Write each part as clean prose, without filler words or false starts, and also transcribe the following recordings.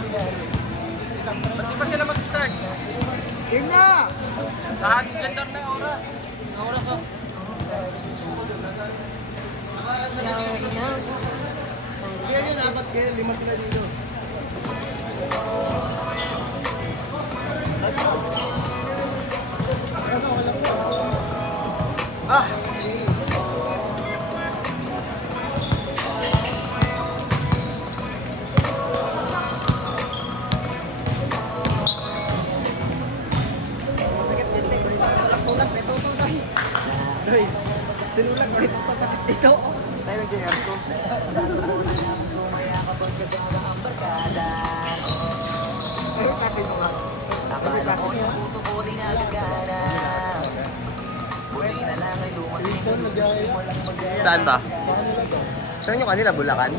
Ba't di pa sila mag-start? Game na! Lahat ng ganda na oras. Ang oras oh. Kaya yun, apat kayo, 5 sila dito. Ah! Masakit din, tulak, ito tayo. Doy, tulak, ulit ito. Tayo nag-JR ko. Ano klase mo ba? Ano klase mo? Saan ba? Saan yung kanila? Bulacan?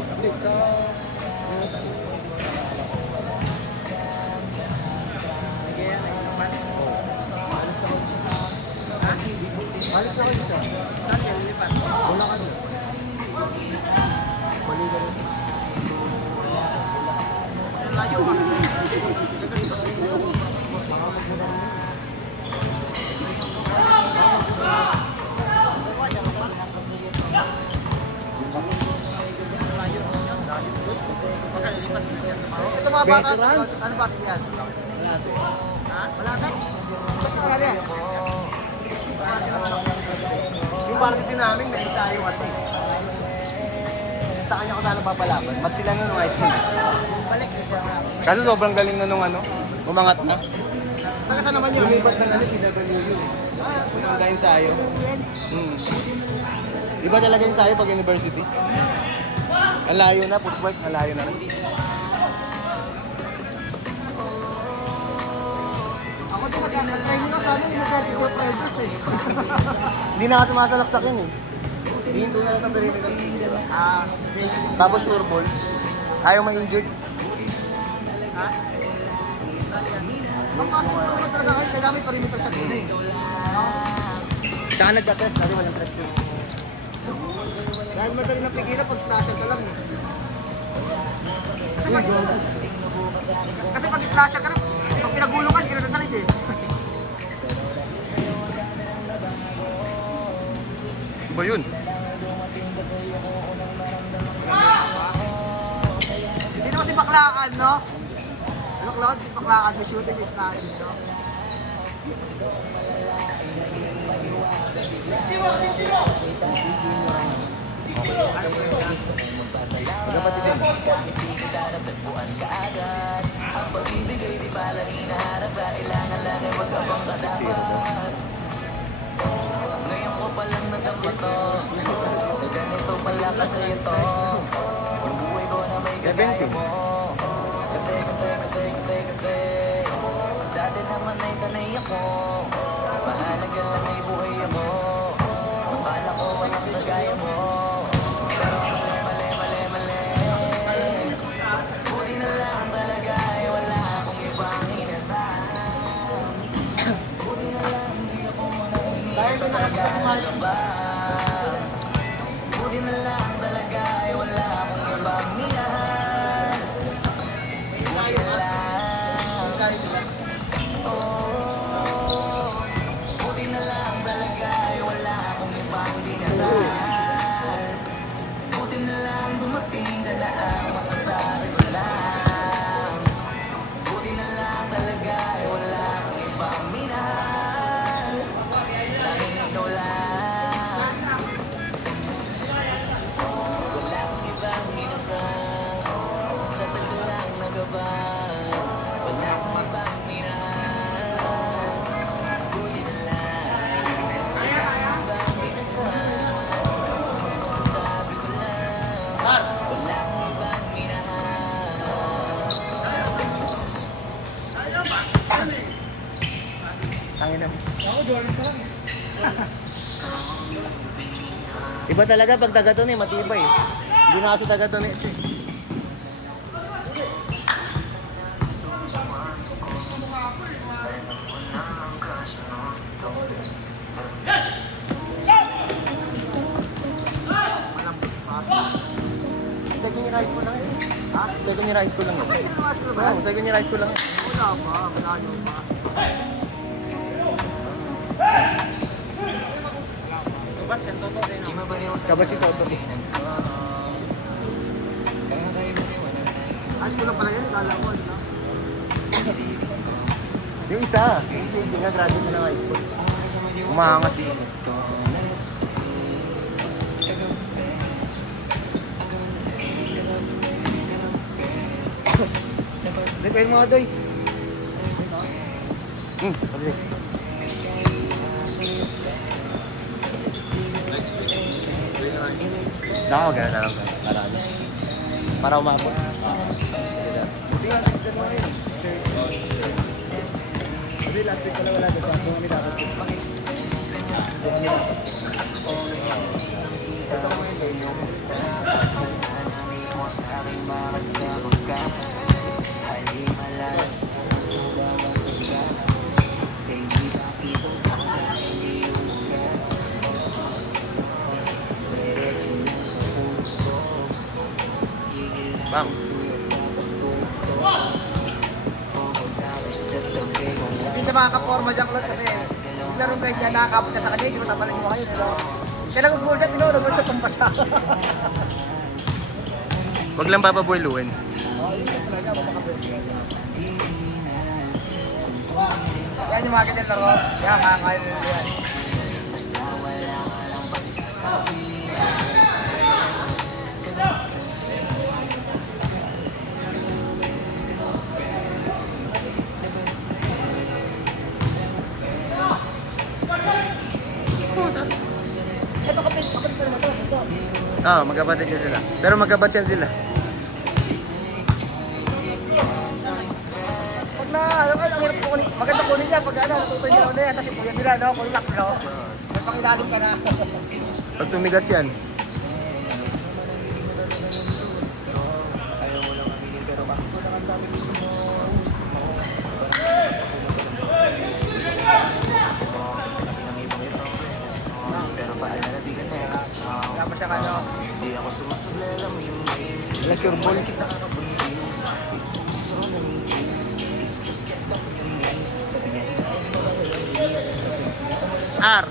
Alis na kayo dito. Saan yan? Lipat. Wala ka doon. Balikan. Layo ka. Ito mga bata, Veterans. ano ba yan? Ha? Malapit? Ba't ka yan? Yung varsity namin, may tayo kasi. Sa kanya ko sana papalaban. Pag sila nung high school. Kasi sobrang galing na nung ano, umangat na. Taga saan naman yun? Lumipat na namin, PWU. Yung ensayo. Iba talaga yung ensayo pag university. Ang layo na, footwork, ang layo na rin. Ako din, nag-training na sa amin, University of Fridays eh. Hindi na nga sumasalaksak yun eh. Hihinto na lang ng perimeter teacher. Basic. Tapos sure ball. Ayaw ma-injured. Ha? Ang basketball naman talaga kayo, kaya namin perimeter shot yun eh. Tsaka nagka-test, kasi walang test yun. Dahil madali na pigilan pag slasher ka lang eh. Kasi pag slasher ka lang, pag pinagulong ka, hindi ka na nadalig eh. Iba yun. Hindi naman si Baklakan, no? Ano, Cloud? Si Baklakan, may shooting, may slashing, no? Magkapatid din. Zero daw. Ngayon ko palang nadama to na ganito pala kasi ito. Yung buhay ko na may kagaya 17. mo. Kasi dati naman ay sanay ako. Mahalaga lang ay buhay ako. Akala ko walang kagaya mo. Pero mali. Buti na lang talaga ay wala akong ibang inasal. Buti na lang di ako Dahil sa nakapagpamayos ba? Buti na lang talaga ay wala akong ibang minahal. Buti na lang, oh. Buti na lang talaga ay wala akong ibang dinasal. Buti na lang dumating ka na ang masasabi ko lang. Buti na lang talaga ay wala akong ibang minahal. Tanging ikaw lang. Wala akong ibang inasal. Sa tagal lang nagabay. Wala akong ibang minahal. Buti na lang. Wala akong ibang inasal. Masasabi ko lang. Wala akong ibang minahal. Tangina mo. Iba talaga pag taga-to eh, matibay. Hindi na kasi taga-to ito eh. Second year high school lang eh. Ha? Second year high school lang. Kasi hindi na high school ba yan? Oo, second year high school lang. Wala pa, malayo pa. Kabat si Toto. High school lang pala yan, ikala ko. Ano? Yung isa, hindi nga graduate na ng high school. Umaangas yun. Hindi kayo mga doy. Sabi. Nakaw, gano'n na lang. Marami. Para umabot. Hindi nga, next time mo rin. Kasi last week pala wala doon. Doon kami dapat. Doon kami dapat. Bang. Hindi sa mga kaporma dyan, Claude, kasi larong kayo niya, nakakapit na sa kanya, hindi mo tataling mo kayo. Pero, kaya nag-bulsa, nag-bulsa, tumpa siya. Wag lang papabueluin. Yan yung mga ganyan laro. Yan, kakaya nyo yan. Ito kapit pa naman ito. Oo, magkapatid yun sila. Pero magkabatyan sila. Pag na, alam ka, ang hirap kunin. Maganda kunin niya pag ano, natutoy nila na yan. Tapos ipuyan nila, no? Kulak, no? May pangilalim ka na. Pag tumigas yan. Wala pa siya ka, no? Like your ball. R.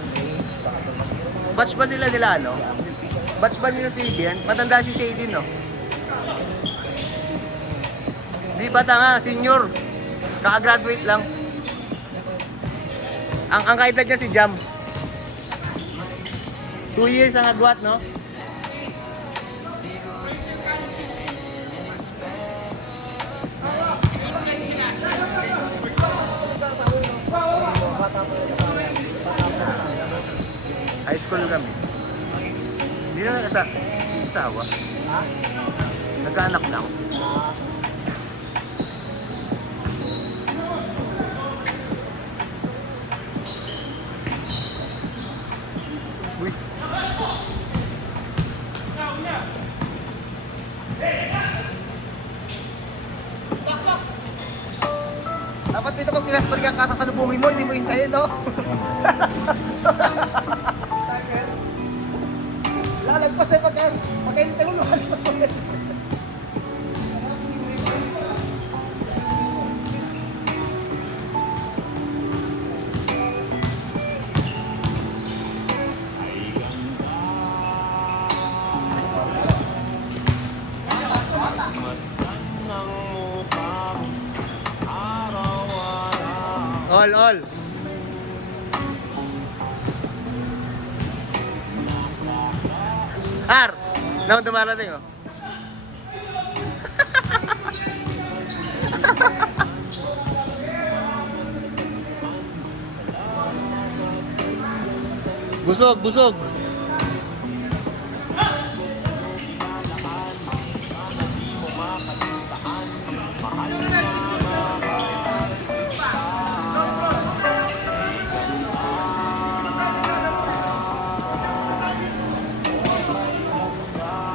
Batch ba sila nila, ano? Batch ba nila si Ian? Matanda si Shady, no? Di bata nga, senior. Kaka-graduate lang. Ang kaedad niya si Jam. 2 years ang agwat, no? High school kami. Hindi na nag-asawa. Nagkaanak lang. Uy. Dapat dito pag pinasbal ka kasasalubungin mo, hindi mo hintayin, no? Lalagpas na pagkainitay mo, All. R! Naman dumarating, oh. Busog.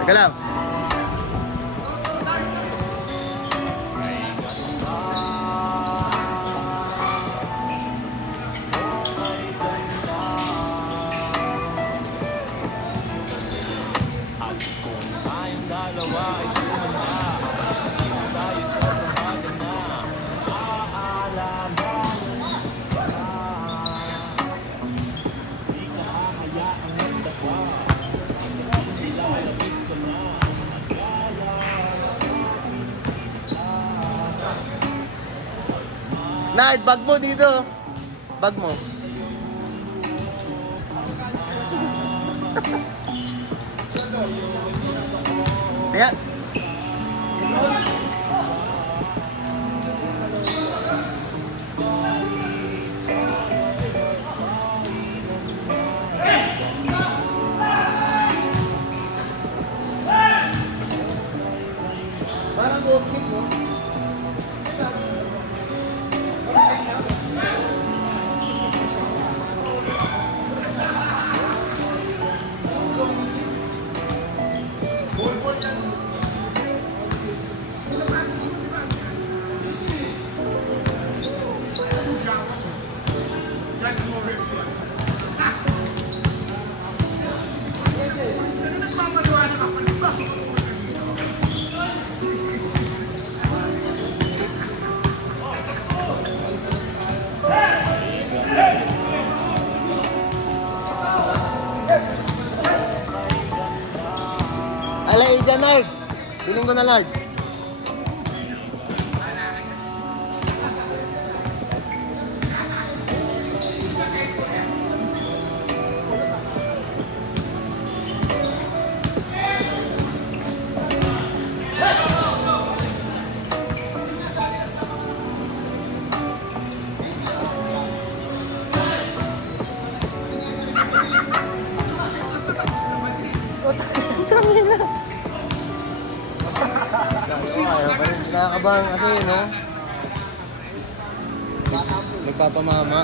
Teka lang. Nard, bag mo dito. Bag mo. Kaya. Parang walking mo. Alay, dyan, Lord. Piling ko na, Lord. Ayaw pa rin nakakabahan kasi, no? Nagpapamama.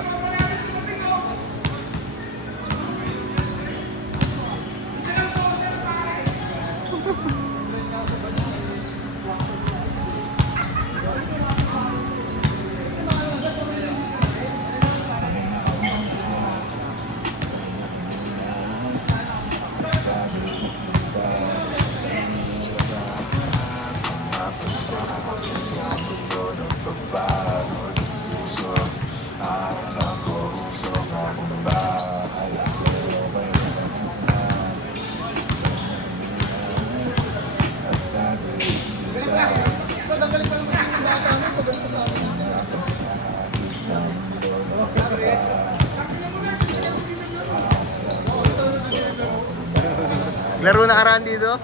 Laro nakaraan dito?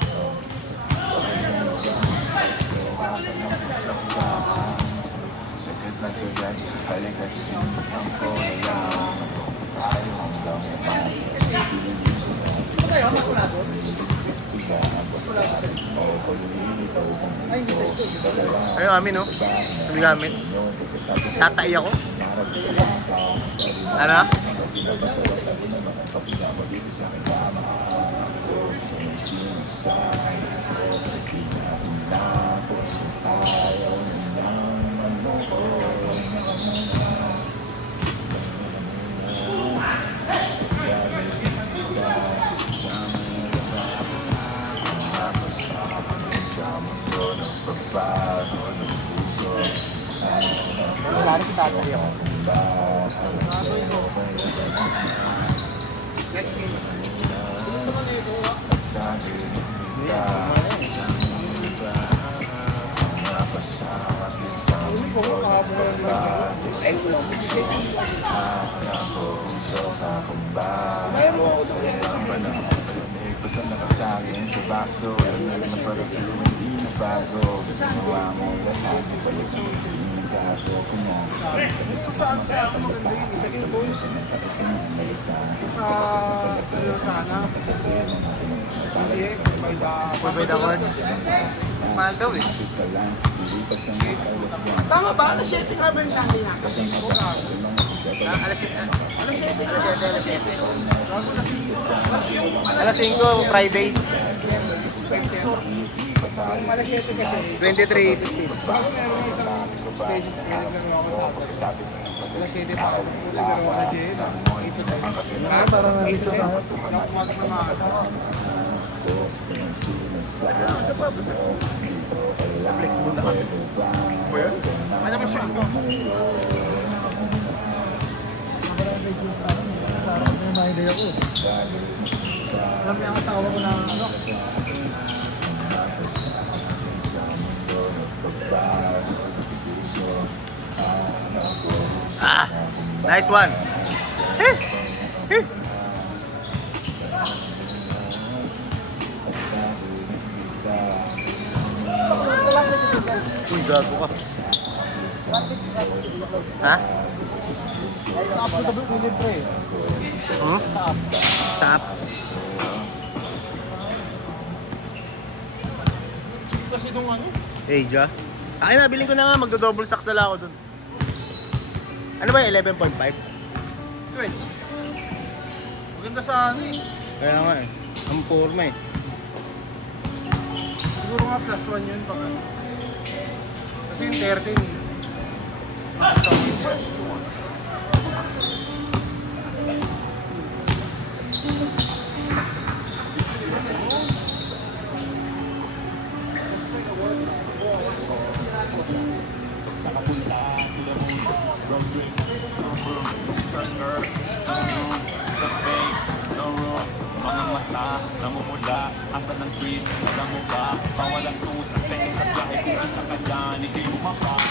Ayun, amin, no? Hindi gamit. Tatay ako. Ano? Klaro si tatay ako. Basta nakasangin sa baso, alam na para sa hindi na bago. Ginawa mo lahat ng paligid, nagkato ko na. Saan sa ako maganda yun? Sa Gilboys? Sa sana? Hindi, Pwede ako. Mahal daw eh. Tama ba? Alas 7 nga ba yung Sunday natin? Alas 7. Alas 7. Alas 5, Friday. Alas 7 kasi. 23:50. Meron isang pages na naglaro ako sa atin. Alas 7 pa ako. Naglaro ako na Jen. 8 to 10. Parang 8 to 10. Nakumagat na maas. Flexible na kami. Ano mas Frisco? May idea ko. Alam niya ang tawa ko na ano? Puso, Nice one. Eh. Eh. Uy, gago ka. Ha? Sa app ko sa book, hindi pre. Hmm? Sa app. Tap. Kasi nung ano, Asia. Ay na, bilhin ko na nga. Magdo-double stacks na lang ako dun. Ano ba yung 11.5? wait. Maganda sa ano eh. Kaya nga eh. Ang forma eh. Siguro nga plus 1 yun pag ano. Kasi yung 13 eh. Mga mata, namumula, asan ng trees, alam mo ba? Bawalang tusang, peke sa biyahe, kung isa ka dyan, ikay bumaba.